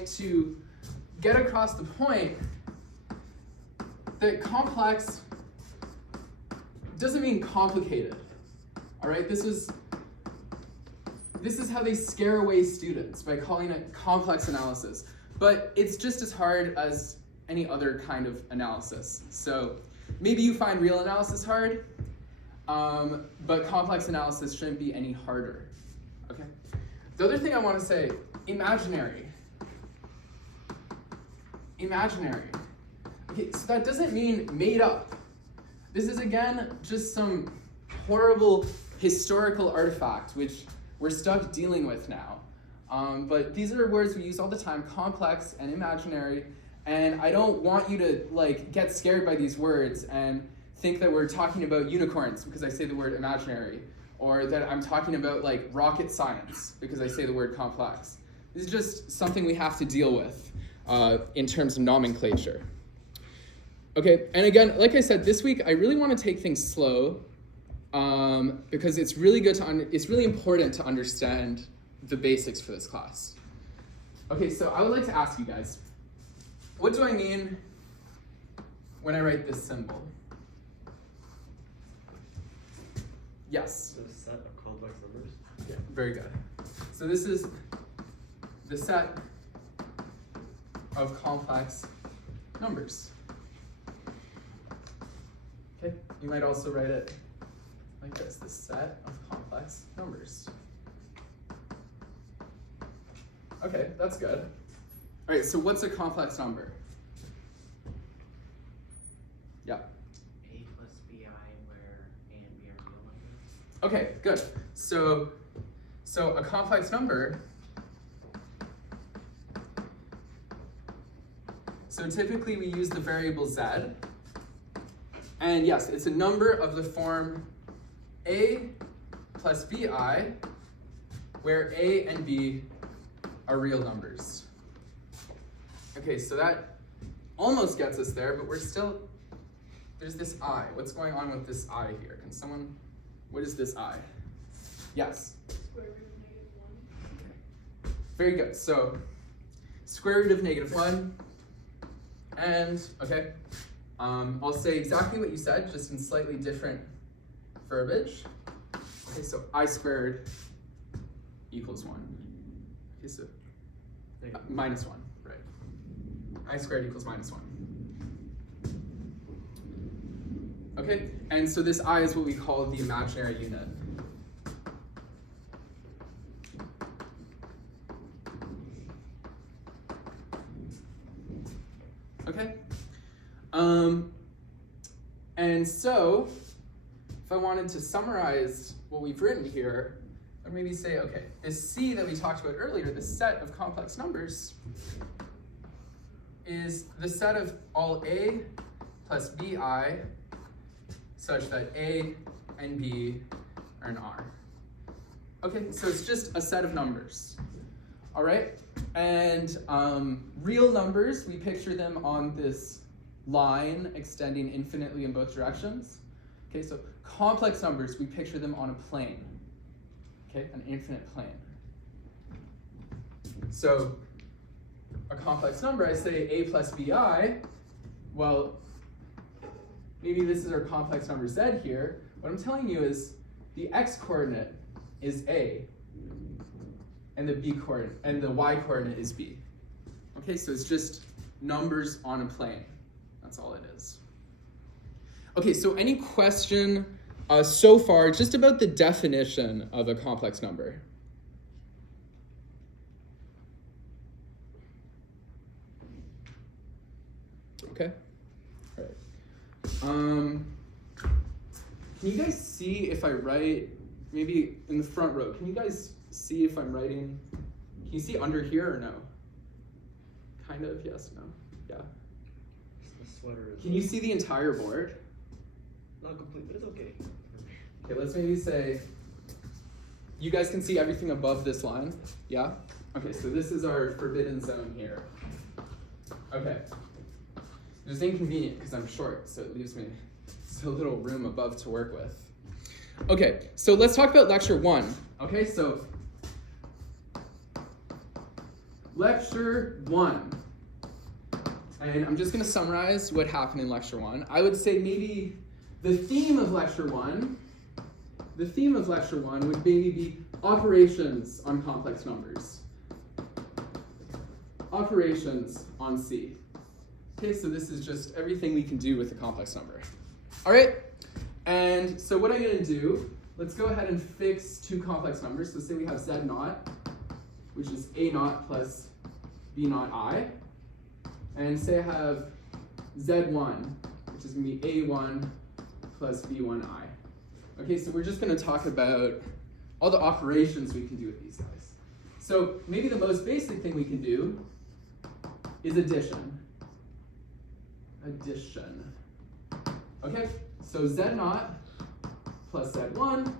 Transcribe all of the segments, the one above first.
to get across the point that complex doesn't mean complicated. All right, this is how they scare away students by calling it complex analysis. But it's just as hard as any other kind of analysis. So maybe you find real analysis hard, but complex analysis shouldn't be any harder. Okay. The other thing I want to say, imaginary. Imaginary. Okay, so that doesn't mean made up. This is, again, just some horrible historical artifact, which we're stuck dealing with now. But these are words we use all the time, complex and imaginary, and I don't want you to get scared by these words and think that we're talking about unicorns because I say the word imaginary, or that I'm talking about rocket science because I say the word complex. This is just something we have to deal with in terms of nomenclature. Okay, and again, like I said, this week I really want to take things slow because it's really it's really important to understand the basics for this class. Okay, so I would like to ask you guys, what do I mean when I write this symbol? Yes? The set of complex numbers. Yeah, very good. So this is the set of complex numbers. Okay, you might also write it like this, the set of complex numbers. Okay, that's good. All right, so what's a complex number? Yeah. A plus bi, where a and b are real numbers. Okay, good. So a complex number, so typically we use the variable z, and yes, it's a number of the form a plus bi, where a and b are real numbers. Okay, so that almost gets us there, but there's this I. What's going on with this I here? Can someone, what is this I? Yes? Square root of -1. Okay. Very good. So square root of -1, and okay, I'll say exactly what you said, just in slightly different verbiage. Okay, so I squared equals 1. Okay, so minus 1, right? I squared equals -1. Okay, and so this I is what we call the imaginary unit. Okay, and so if I wanted to summarize what we've written here, I'd maybe say, okay, this C that we talked about earlier, the set of complex numbers, is the set of all A plus BI such that A and B are an R. Okay, so it's just a set of numbers. All right, and real numbers, we picture them on this line extending infinitely in both directions. Okay, so complex numbers, we picture them on a plane. Okay, an infinite plane. So a complex number, I say A plus BI, well, maybe this is our complex number Z here. What I'm telling you is the X coordinate is A, and the B coordinate, and the Y coordinate is B. Okay, so it's just numbers on a plane. That's all it is. Okay, so any question so far just about the definition of a complex number? Okay, all right. Can you guys see if I write, maybe in the front row, can you guys see if I'm writing, can you see under here or no? Kind of, yes, no, yeah. The sweater is Can you see the entire board? not complete, but it's okay. Okay, let's maybe say, you guys can see everything above this line, yeah? Okay, so this is our forbidden zone here. Okay. It's inconvenient because I'm short, so it leaves me so little room above to work with. Okay, so let's talk about lecture 1. Okay, so Lecture 1. And I'm just going to summarize what happened in lecture 1. I would say maybe the theme of lecture 1 would maybe be operations on complex numbers. Operations on C. Okay, so this is just everything we can do with a complex number. All right, and so what I'm going to do, let's go ahead and fix two complex numbers. So say we have Z naught, which is A naught plus B naught I. And say I have Z1, which is going to be A1 plus B1I. Okay, so we're just going to talk about all the operations we can do with these guys. So maybe the most basic thing we can do is addition. Addition. Okay, so Z naught plus Z1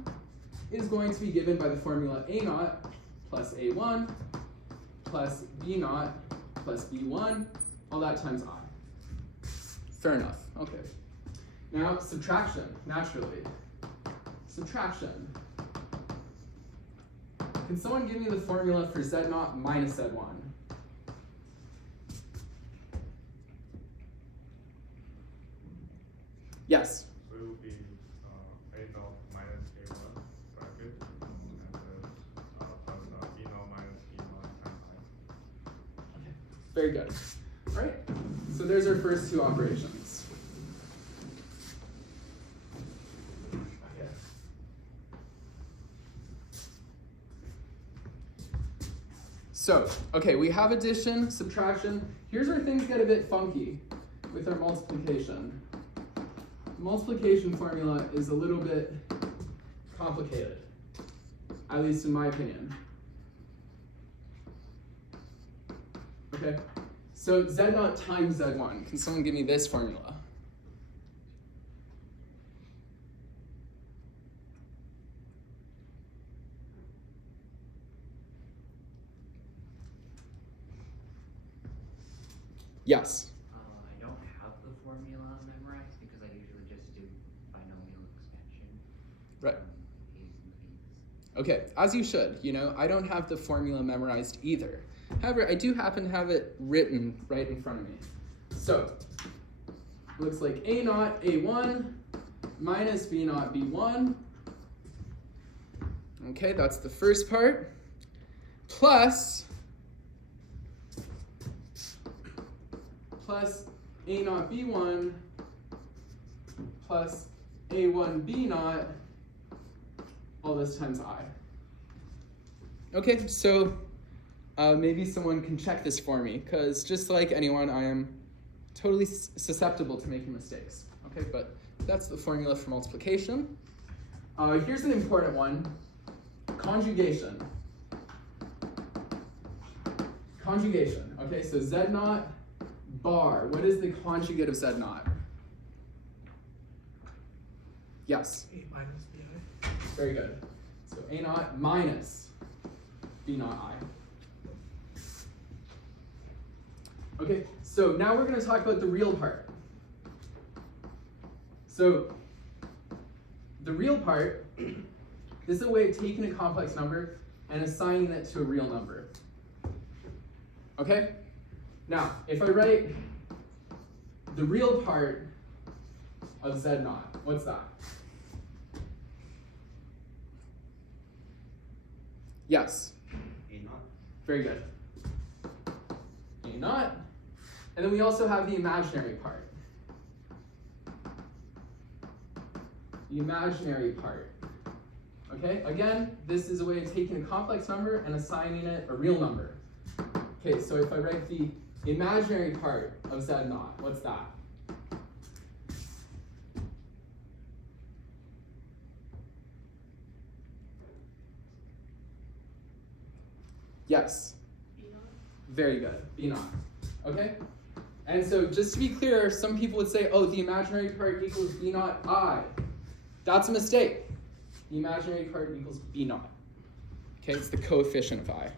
is going to be given by the formula A naught plus A1 plus B naught plus B1, all that times I. Fair enough, okay. Now subtraction, naturally. Subtraction. Can someone give me the formula for Z naught minus Z1? Yes. So it will be A naught minus A1 bracket, and then plus B naught minus B1 times I. Okay. Very good. All right. So there's our first two operations. Okay. So, okay, we have addition, subtraction. Here's where things get a bit funky with our multiplication. Multiplication formula is a little bit complicated, at least in my opinion. Okay, so Z naught times Z1. Can someone give me this formula? Yes. I don't have the formula memorized because I usually just do binomial expansion. Right. A's and B's. Okay, as you should. You know, I don't have the formula memorized either. However, I do happen to have it written right in front of me. So, looks like A naught A1 minus B naught B1. Okay, that's the first part. Plus A naught B1 plus A1 B naught, all this times I. Okay, so maybe someone can check this for me, because just like anyone, I am totally susceptible to making mistakes. Okay, but that's the formula for multiplication. Here's an important one, conjugation. Conjugation, okay, so Z naught bar, what is the conjugate of Z naught? Yes. A minus BI. Very good. So A naught minus B naught I. Okay, so now we're going to talk about the real part. So the real part, this is a way of taking a complex number and assigning it to a real number. Okay? Now, if I write the real part of Z naught, what's that? Yes. A naught. Very good. A naught. And then we also have the imaginary part. The imaginary part. Okay, again, this is a way of taking a complex number and assigning it a real number. Okay, so if I write the imaginary part of Z naught, what's that? Yes. B naught. Very good. B naught. Okay? And so just to be clear, some people would say, oh, the imaginary part equals B naught I. That's a mistake. The imaginary part equals B naught. Okay, it's the coefficient of I.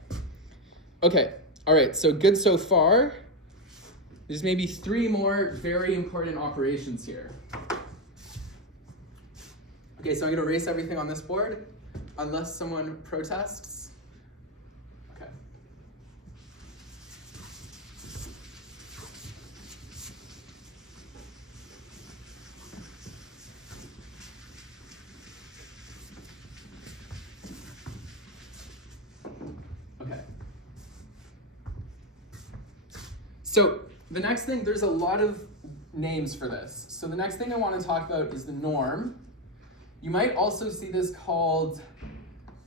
Okay, all right, so good so far. There's maybe three more very important operations here. Okay, so I'm going to erase everything on this board, unless someone protests. Okay. So the next thing, there's a lot of names for this. So the next thing I want to talk about is the norm. You might also see this called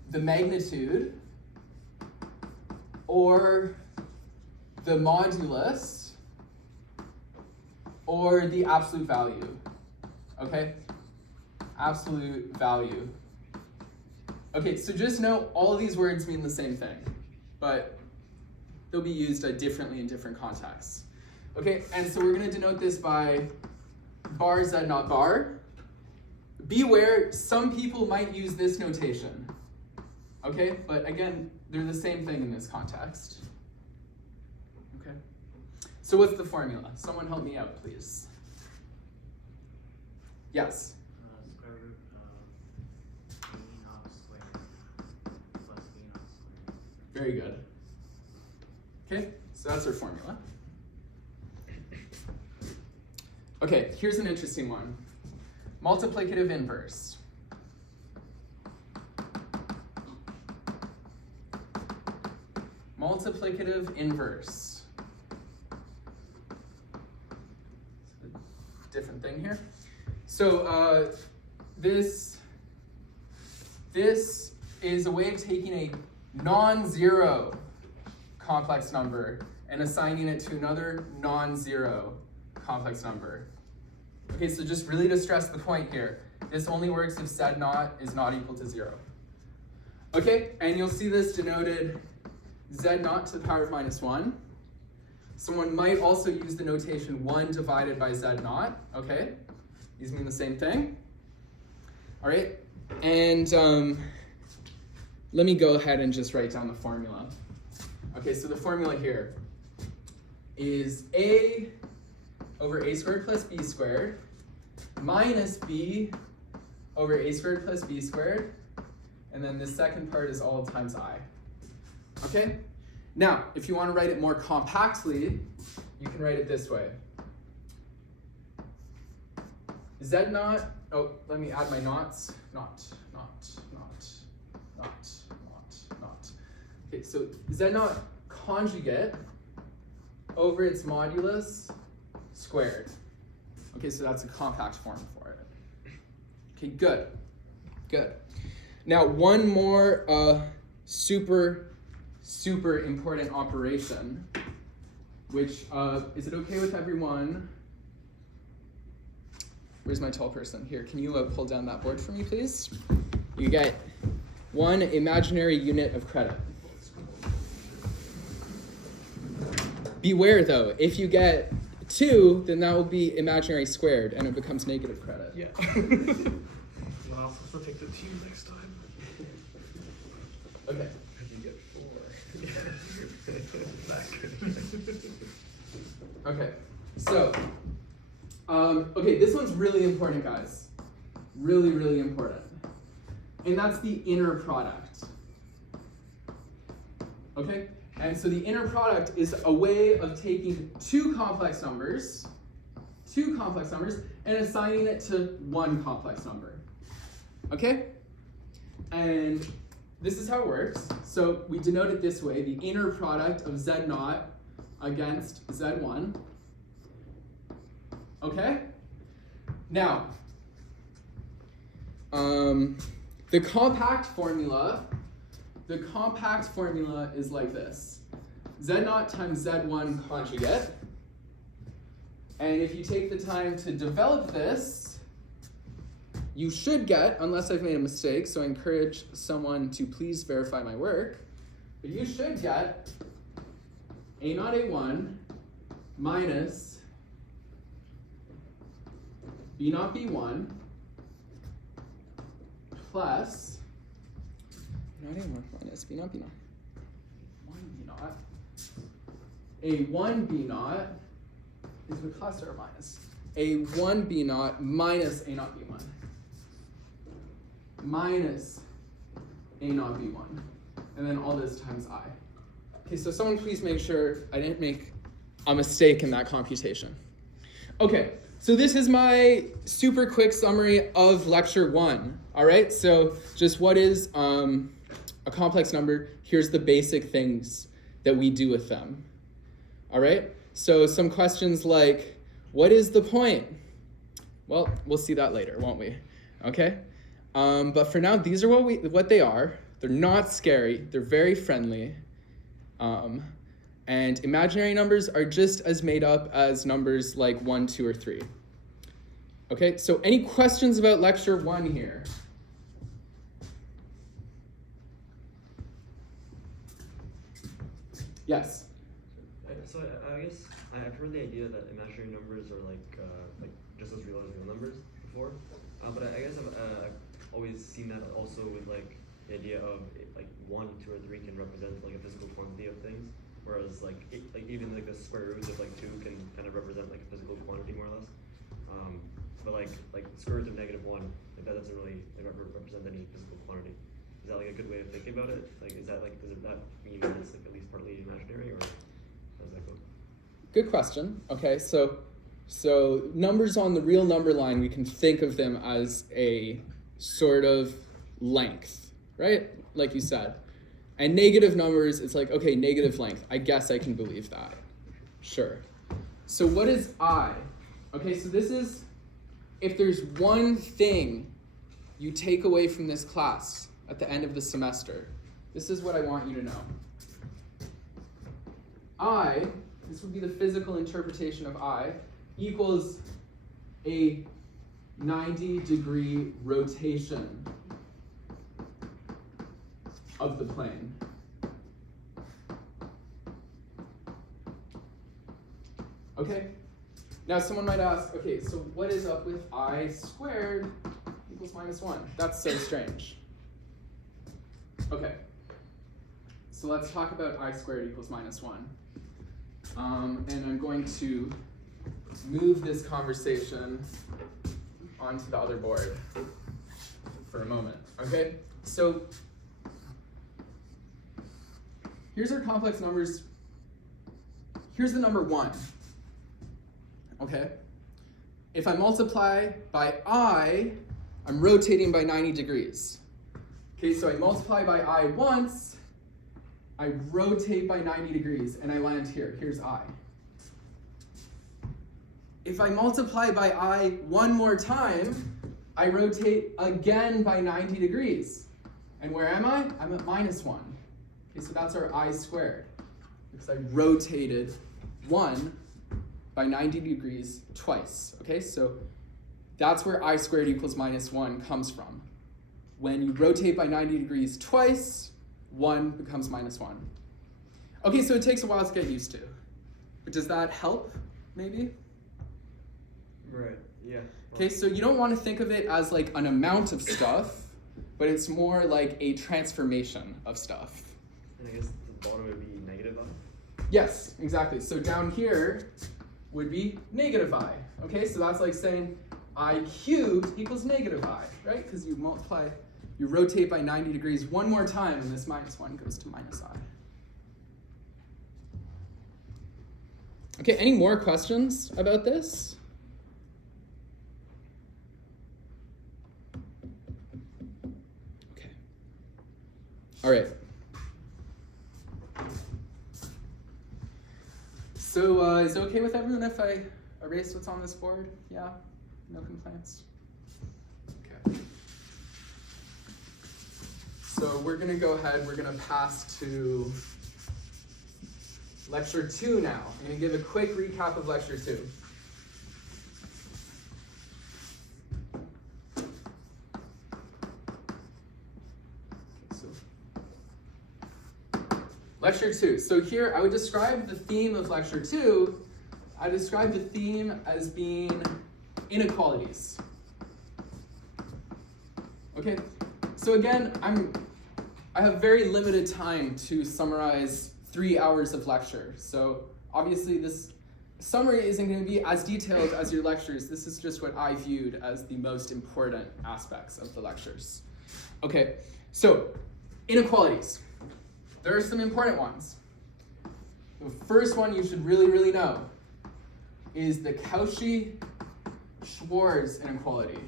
the magnitude or the modulus or the absolute value. Okay? Absolute value. Okay, so just know all of these words mean the same thing, but they'll be used differently in different contexts. Okay, and so we're going to denote this by bar z naught bar. Be aware, some people might use this notation. Okay, but again, they're the same thing in this context. Okay, so what's the formula? Someone help me out, please. Yes? Square root of a naught squared plus b naught squared. Very good. Okay, so that's our formula. Okay, here's an interesting one. Multiplicative inverse. Multiplicative inverse. Different thing here. So this is a way of taking a non-zero complex number and assigning it to another non-zero complex number. Okay, so just really to stress the point here, this only works if z naught is not equal to 0. Okay, and you'll see this denoted z naught to the power of minus 1. Someone might also use the notation 1 divided by z naught. Okay, these mean the same thing. All right, and let me go ahead and just write down the formula. Okay, so the formula here is a over a squared plus b squared minus b over a squared plus b squared, and then the second part is all times I. Okay? Now, if you want to write it more compactly, you can write it this way. Z naught, oh, let me add my knots. Not. Okay, so Z naught conjugate over its modulus squared. Okay, so that's a compact form for it. Okay, good. Now, one more super important operation, which, is it okay with everyone? Where's my tall person? Here, can you pull down that board for me, please? You get one imaginary unit of credit. Beware though, if you get 2, then that will be imaginary squared and it becomes negative credit. Yeah. Well, I'll have to take the 2 next time. Okay. I can get 4. Okay. So, okay, this one's really important, guys. Really important. And that's the inner product. Okay? And so the inner product is a way of taking two complex numbers, and assigning it to one complex number. Okay? And this is how it works. So we denote it this way, the inner product of z naught against z1. Okay? Now, the compact formula is like this. Z naught times Z1 conjugate. And if you take the time to develop this, you should get, unless I've made a mistake, so I encourage someone to please verify my work, but you should get A naught A1 minus B naught B1 plus A naught A1 minus B naught B naught. 1 B naught. A 1 B naught is with plus or minus. A 1 B naught minus A naught B1 minus A naught B1. And then all this times I. Okay, so someone please make sure I didn't make a mistake in that computation. Okay, so this is my super quick summary of lecture 1. All right, so just what is a complex number? Here's the basic things that we do with them. All right, So some questions like, what is the point? Well, we'll see that later, won't we? Okay? But for now, these are what they are. They're not scary. They're very friendly. And imaginary numbers are just as made up as numbers like 1, 2, or 3. Okay, so any questions about lecture 1 here? Yes? So I guess I've heard the idea that imaginary numbers are like just as real numbers before, but I guess I've always seen that also with like the idea of like 1, 2, or 3 can represent like a physical quantity of things, whereas like even like the square root of like 2 can kind of represent like a physical quantity more or less. But like square root of -1, like that doesn't really represent any physical quantity. Is that like a good way of thinking about it? Like does that mean that it's like at least partly imaginary, or how does that go? Good question. Okay, so numbers on the real number line, we can think of them as a sort of length, right? Like you said. And negative numbers, it's like, okay, negative length. I guess I can believe that. Sure. So what is I? Okay, so this is, if there's one thing you take away from this class at the end of the semester, this is what I want you to know. I, this would be the physical interpretation of I, equals a 90-degree rotation of the plane. Okay? Now someone might ask, okay, so what is up with I squared equals -1? That's so strange. Okay. So let's talk about I squared equals -1. And I'm going to move this conversation onto the other board for a moment, okay? So here's our complex numbers. Here's the number 1, okay? If I multiply by I, I'm rotating by 90 degrees. Okay, so I multiply by I once, I rotate by 90 degrees, and I land here. Here's I. If I multiply by I one more time, I rotate again by 90 degrees. And where am I? I'm at -1. Okay, so that's our I squared, because I rotated 1 by 90 degrees twice. Okay, so that's where I squared equals -1 comes from. When you rotate by 90 degrees twice, 1 becomes -1. Okay, so it takes a while to get used to. But does that help, maybe? Right, yeah. Okay, so you don't want to think of it as like an amount of stuff, but it's more like a transformation of stuff. And I guess the bottom would be -I? Yes, exactly. So down here would be -I. Okay, so that's like saying I cubed equals -I, right? Because you multiply, you rotate by 90 degrees one more time, and this -1 goes to -I. Okay, any more questions about this? Okay. All right. So is it okay with everyone if I erase what's on this board? Yeah? No complaints? Okay. So we're going to go ahead, we're going to pass to lecture 2 now. I'm going to give a quick recap of lecture 2. Lecture 2. So here I would describe the theme of lecture 2. I describe the theme as being inequalities. Okay, so again, I have very limited time to summarize 3 hours of lecture. So obviously this summary isn't going to be as detailed as your lectures. This is just what I viewed as the most important aspects of the lectures. Okay, so inequalities. There are some important ones. The first one you should really know is the Cauchy-Schwarz inequality.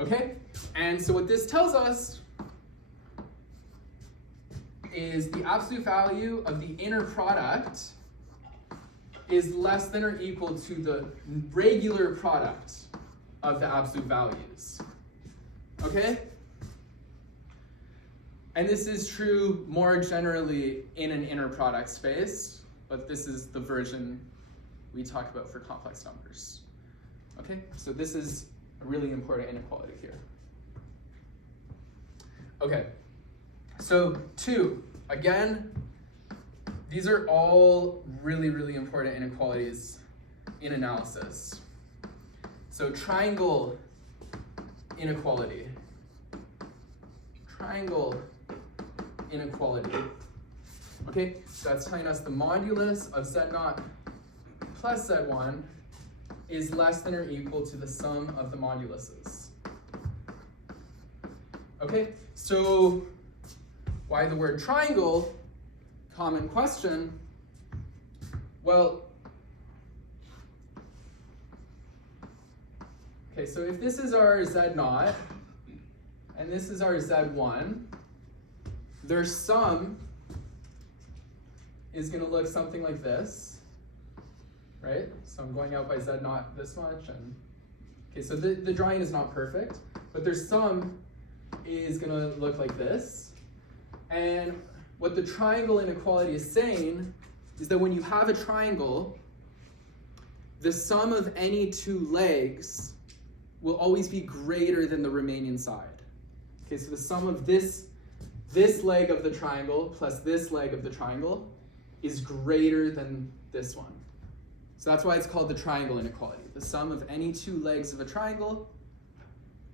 Okay, and so what this tells us is the absolute value of the inner product is less than or equal to the regular product of the absolute values. Okay? And this is true more generally in an inner product space, but this is the version we talk about for complex numbers. Okay? So this is a really important inequality here. Okay. So 2, again, these are all really, really important inequalities in analysis. So triangle inequality. Triangle inequality. Okay, so that's telling us the modulus of z0 plus z1 is less than or equal to the sum of the moduluses. Okay, so why the word triangle? Common question. Well, okay, so if this is our z0 and this is our z1, their sum is going to look something like this, right? So I'm going out by z0 this much, and okay, so the drawing is not perfect, but their sum is going to look like this. And what the triangle inequality is saying is that when you have a triangle, the sum of any two legs will always be greater than the remaining side. Okay, so the sum of this leg of the triangle plus this leg of the triangle is greater than this one. So that's why it's called the triangle inequality. The sum of any two legs of a triangle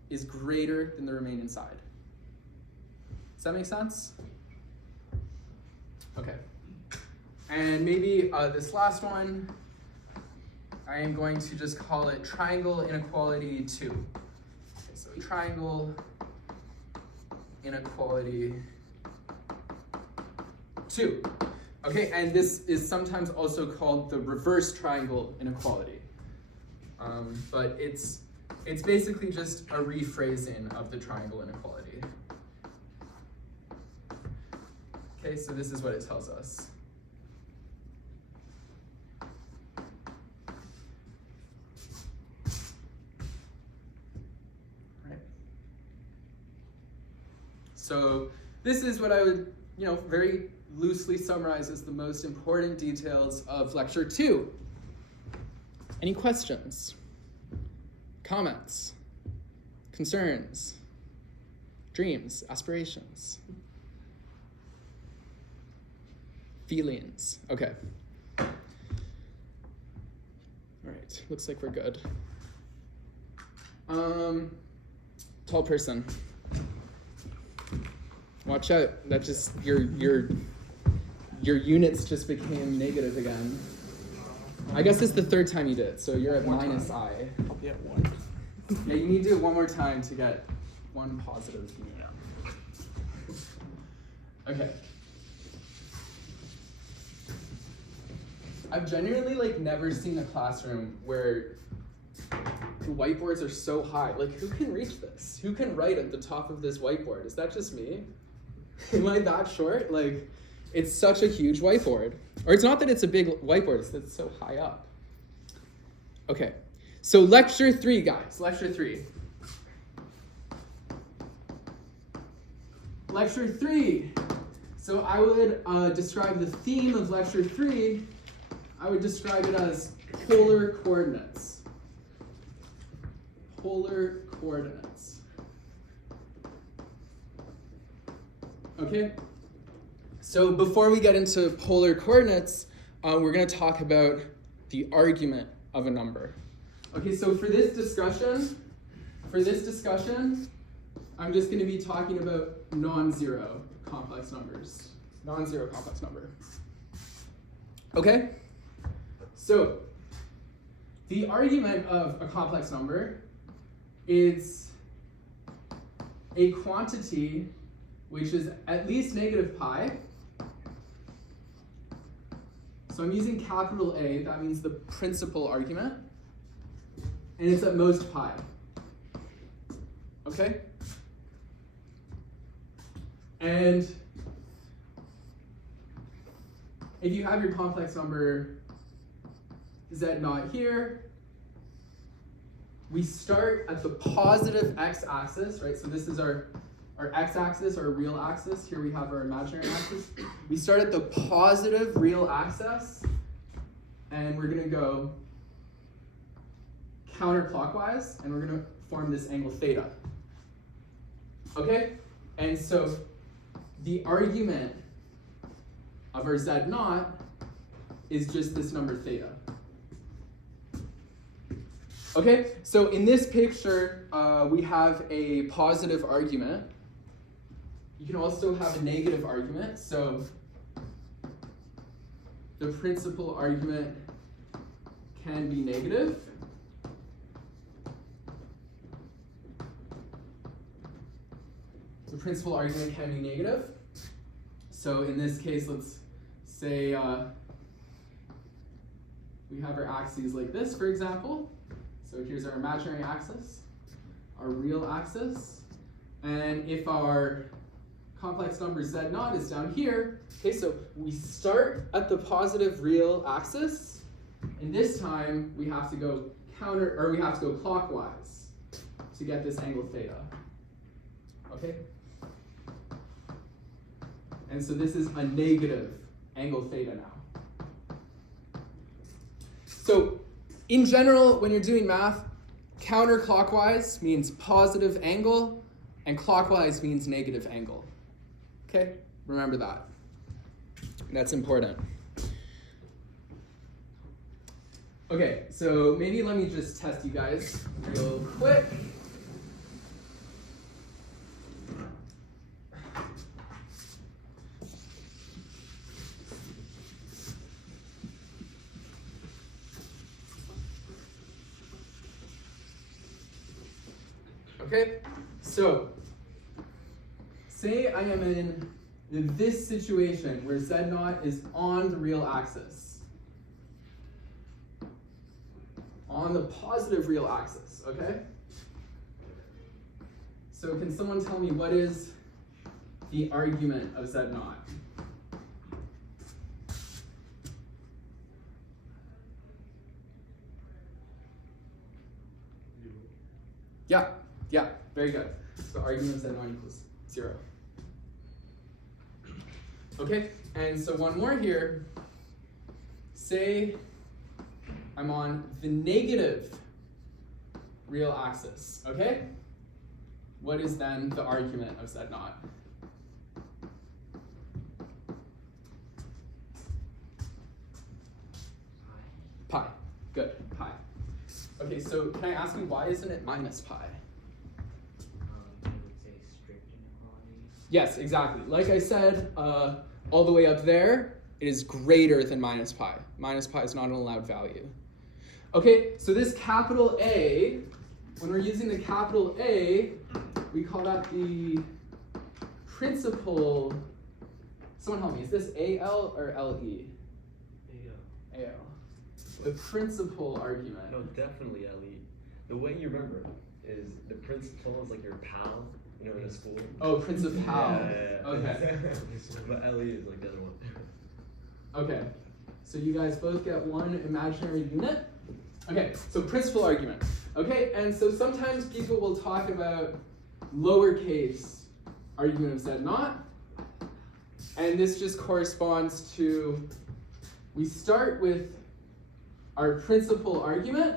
is greater than the remaining side. Does that make sense? Okay. And maybe this last one, I am going to just call it triangle inequality 2. Okay, so triangle inequality 2. Okay, and this is sometimes also called the reverse triangle inequality. But it's basically just a rephrasing of the triangle inequality. Okay, so this is what it tells us. Right. So this is what I would, very loosely summarize as the most important details of lecture 2. Any questions? Comments? Concerns? Dreams? Aspirations? Feelings? Okay. All right, looks like we're good. Tall person. Watch out, that just, your units just became negative again. I guess it's the 3rd time you did it, so you're at minus I. I'll be at 1. Yeah, you need to do it one more time to get 1 positive unit. Okay. I've genuinely never seen a classroom where the whiteboards are so high. Who can reach this? Who can write at the top of this whiteboard? Is that just me? Am I that short? It's such a huge whiteboard. Or it's not that it's a big whiteboard, it's that it's so high up. Okay, so lecture 3, guys, lecture 3. Lecture 3. So I would describe the theme of lecture 3, I would describe it as polar coordinates. Polar coordinates. Okay? So before we get into polar coordinates, we're going to talk about the argument of a number. Okay, so for this discussion, I'm just going to be talking about non-zero complex numbers. Non-zero complex number. Okay? So, the argument of a complex number is a quantity which is at least negative pi. So I'm using capital A, that means the principal argument, and it's at most pi. Okay? And if you have your complex number z0 here, we start at the positive x-axis, right? So this is our x-axis, our real axis. Here we have our imaginary axis. We start at the positive real axis, and we're going to go counterclockwise, and we're going to form this angle theta. Okay? And so the argument of our z0 is just this number theta. Okay, so in this picture, we have a positive argument. You can also have a negative argument. So the principal argument can be negative. The principal argument can be negative. So in this case, let's say we have our axes like this, for example. So here's our imaginary axis, our real axis, and if our complex number z0 is down here, okay, so we start at the positive real axis, and this time we have to go clockwise to get this angle theta. Okay? And so this is a negative angle theta now. So in general, when you're doing math, counterclockwise means positive angle, and clockwise means negative angle. Okay? Remember that. That's important. Okay, so maybe let me just test you guys real quick. Okay, so say I am in this situation where z0 is on the real axis, on the positive real axis, okay? So can someone tell me what is the argument of z0? Yeah, very good. So argument of z0 equals 0. Okay, and so one more here. Say I'm on the negative real axis, okay? What is then the argument of z0? Pi. Good, pi. Okay, so can I ask you, why isn't it minus pi? I would say strict inequalities. Yes, exactly. Like I said, all the way up there, it is greater than minus pi. Minus pi is not an allowed value. Okay, so this capital A, when we're using the capital A, we call that the principal. Someone help me, is this AL or LE? AL. The principal argument. No, definitely LE. The way you remember is the principal is like your pal, you know, in a school. Oh, principal. Yeah. Okay. But LE is like the other one. Okay. So you guys both get one imaginary unit. Okay, so principal argument. Okay, and so sometimes people will talk about lowercase argument of z0. And this just corresponds to, we start with our principal argument,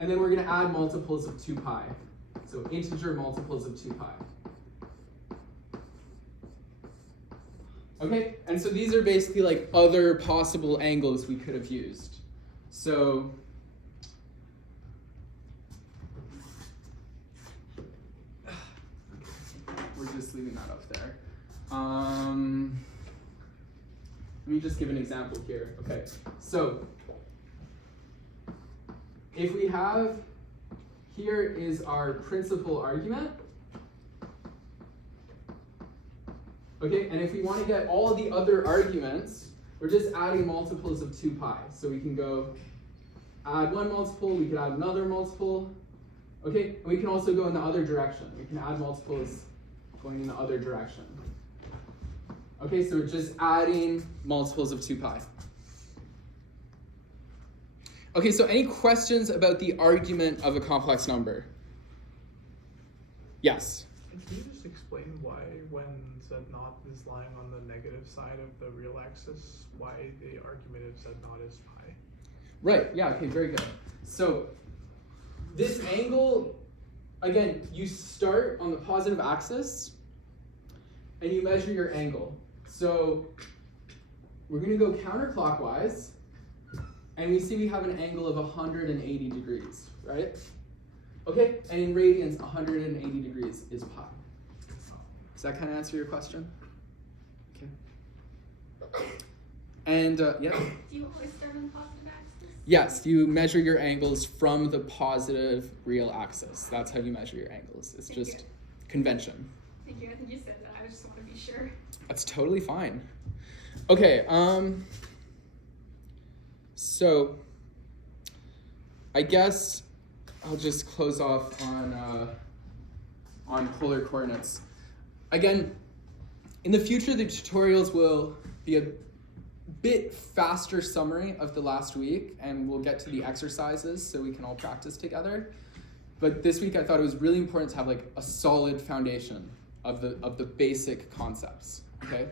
and then we're going to add multiples of 2 pi. So integer multiples of 2 pi. Okay, and so these are basically like other possible angles we could have used. So we're just leaving that up there. Let me just give an example here. Okay, so if we have, here is our principal argument. Okay, and if we want to get all the other arguments, we're just adding multiples of 2 pi. So we can go add one multiple, we could add another multiple. Okay, and we can also go in the other direction. We can add multiples going in the other direction. Okay, so we're just adding multiples of 2 pi. Okay, so any questions about the argument of a complex number? Yes. Can you just explain why, when z0 is lying on the negative side of the real axis, why the argument of z0 is pi? Right, yeah, okay, very good. So this angle, again, you start on the positive axis and you measure your angle. So we're going to go counterclockwise, and we see we have an angle of 180 degrees, right? Okay, and in radians, 180 degrees is pi. Does that kind of answer your question? Okay. And, yeah? Do you always start on the positive axis? Yes, you measure your angles from the positive real axis. That's how you measure your angles. It's Thank just you. convention. Thank you. I think you said that. I just want to be sure. That's totally fine. Okay, so I guess I'll just close off on polar coordinates. Again, in the future, the tutorials will be a bit faster summary of the last week, and we'll get to the exercises so we can all practice together. But this week I thought it was really important to have like a solid foundation of the basic concepts, okay?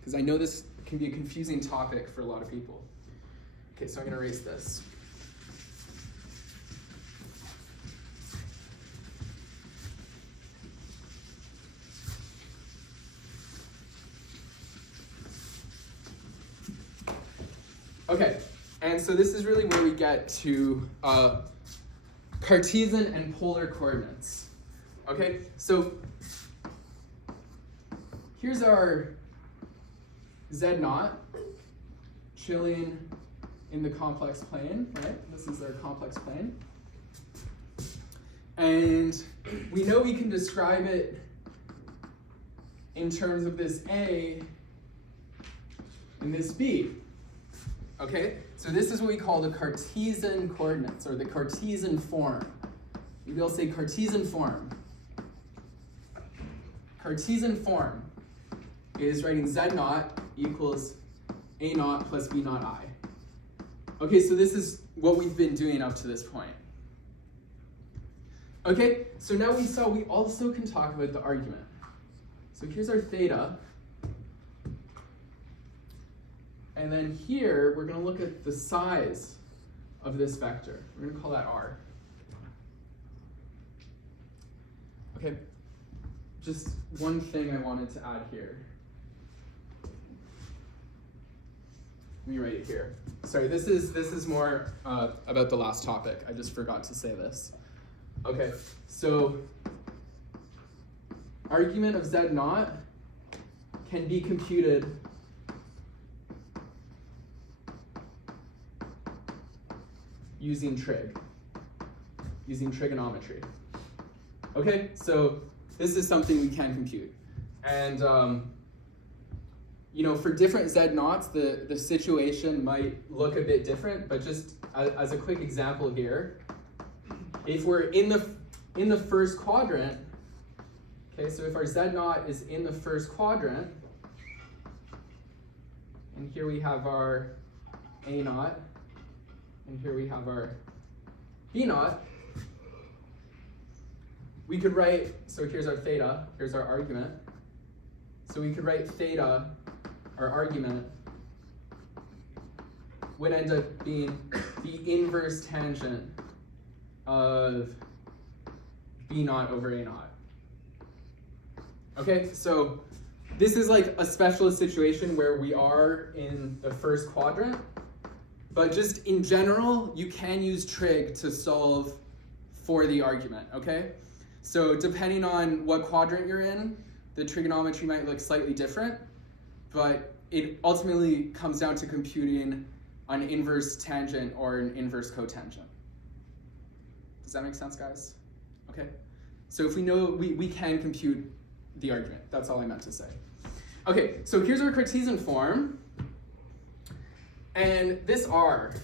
Because I know this can be a confusing topic for a lot of people. Okay, so I'm gonna erase this. Okay, and so this is really where we get to Cartesian and polar coordinates. Okay, so here's our z0 chilling in the complex plane, right? This is our complex plane. And we know we can describe it in terms of this A and this B. Okay, so this is what we call the Cartesian coordinates, or the Cartesian form. Maybe I'll say Cartesian form. Cartesian form is writing z0 equals a0 plus b0 I. Okay, so this is what we've been doing up to this point. Okay, so now we saw we also can talk about the argument. So here's our theta. And then here, we're going to look at the size of this vector. We're going to call that r. Okay, just one thing I wanted to add here. Let me write it here. Sorry, this is more about the last topic. I just forgot to say this. Okay, so argument of z0 can be computed using using trigonometry. Okay, so this is something we can compute. And you know, for different z0s, the situation might look a bit different, but just as a quick example here, if we're in the first quadrant, okay, so if our z0 is in the first quadrant, and here we have our a0, and here we have our b0, we could write, so here's our theta, here's our argument. So we could write theta, our argument, would end up being the inverse tangent of b0 over a0. Okay, so this is like a specialist situation where we are in the first quadrant, but just in general, you can use trig to solve for the argument, okay? So depending on what quadrant you're in, the trigonometry might look slightly different, but it ultimately comes down to computing an inverse tangent or an inverse cotangent. Does that make sense, guys? Okay, so if we know, we can compute the argument. That's all I meant to say. Okay, so here's our Cartesian form. And this R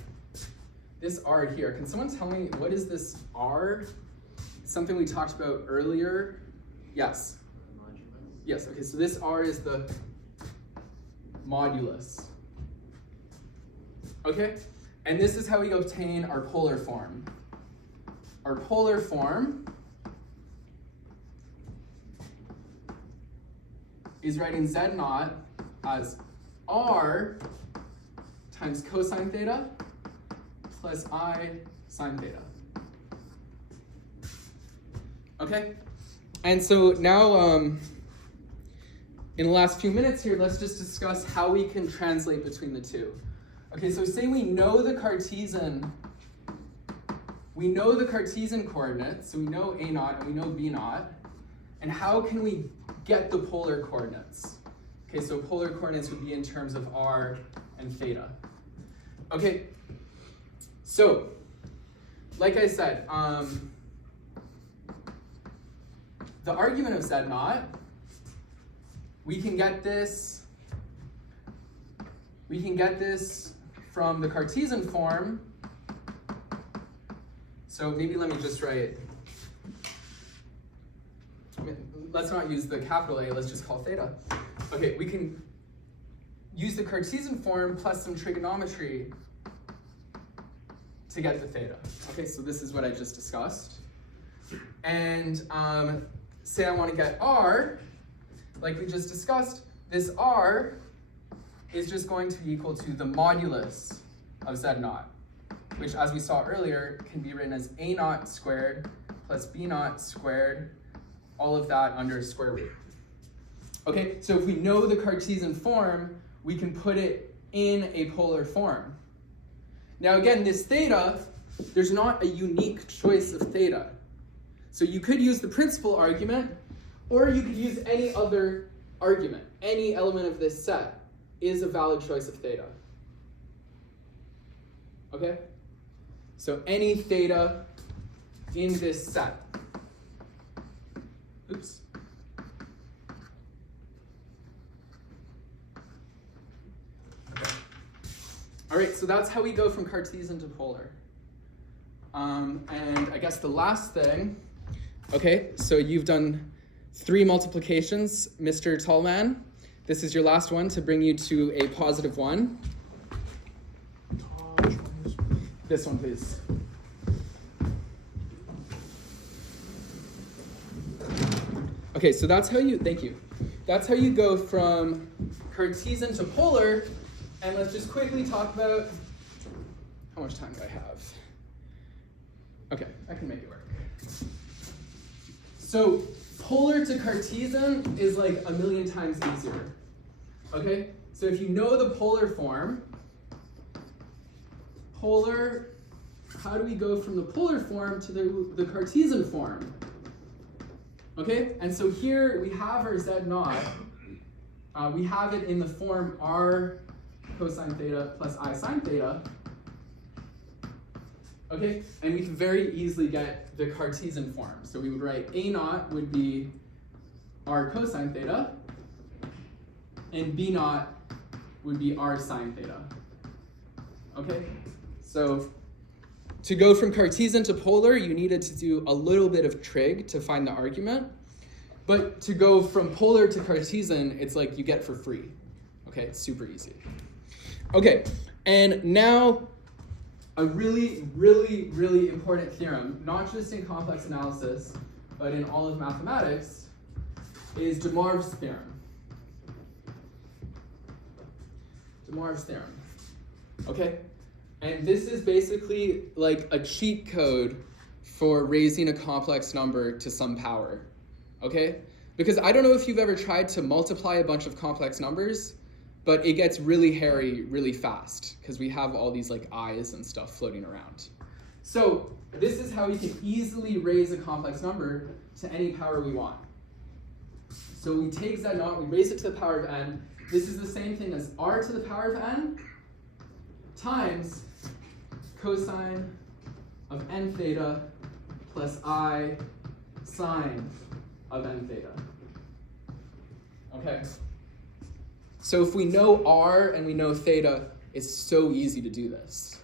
here, can someone tell me what is this R? Something we talked about earlier. Yes. Modulus. Yes, okay, so this R is the modulus. Okay? And this is how we obtain our polar form. Our polar form is writing z naught as r times cosine theta plus I sine theta. Okay? And so now, in the last few minutes here, let's just discuss how we can translate between the two. Okay, so say we know the Cartesian coordinates, so we know A naught and we know B naught, and how can we get the polar coordinates? Okay, so polar coordinates would be in terms of r and theta. Okay, so, like I said, the argument of z naught, we can get this from the Cartesian form. So maybe let me just write, let's not use the capital A, let's just call theta. Okay, we can use the Cartesian form plus some trigonometry to get the theta. Okay, so this is what I just discussed. And say I want to get r, like we just discussed, this r is just going to be equal to the modulus of z naught, which as we saw earlier can be written as a naught squared plus b naught squared, all of that under square root. Okay, so if we know the Cartesian form, we can put it in a polar form. Now again, this theta, there's not a unique choice of theta. So you could use the principal argument, or you could use any other argument. Any element of this set is a valid choice of theta. Okay? So any theta in this set. Oops. Okay. All right, so that's how we go from Cartesian to polar. And I guess the last thing, okay, so you've done 3 multiplications, Mr. Tallman. This is your last one to bring you to a positive 1. This one, please. Okay, so that's how you, thank you. That's how you go from Cartesian to polar. And let's just quickly talk about, how much time do I have? Okay, I can make it work. So polar to Cartesian is like a million times easier. Okay, so if you know the polar form, polar, how do we go from the polar form to the Cartesian form? Okay, and so here we have our z naught. We have it in the form r cosine theta plus I sine theta. Okay, and we can very easily get the Cartesian form. So we would write A naught would be r cosine theta, and B naught would be r sine theta. Okay, so to go from Cartesian to polar, you needed to do a little bit of trig to find the argument. But to go from polar to Cartesian, it's like you get for free. Okay, it's super easy. Okay, and now a really, really, really important theorem, not just in complex analysis, but in all of mathematics, is de Moivre's theorem. De Moivre's theorem. Okay? And this is basically like a cheat code for raising a complex number to some power. Okay? Because I don't know if you've ever tried to multiply a bunch of complex numbers, but it gets really hairy really fast because we have all these like i's and stuff floating around. So this is how we can easily raise a complex number to any power we want. So we take z naught, we raise it to the power of n. This is the same thing as r to the power of n times cosine of n theta plus I sine of n theta. Okay. So if we know r and we know theta, it's so easy to do this.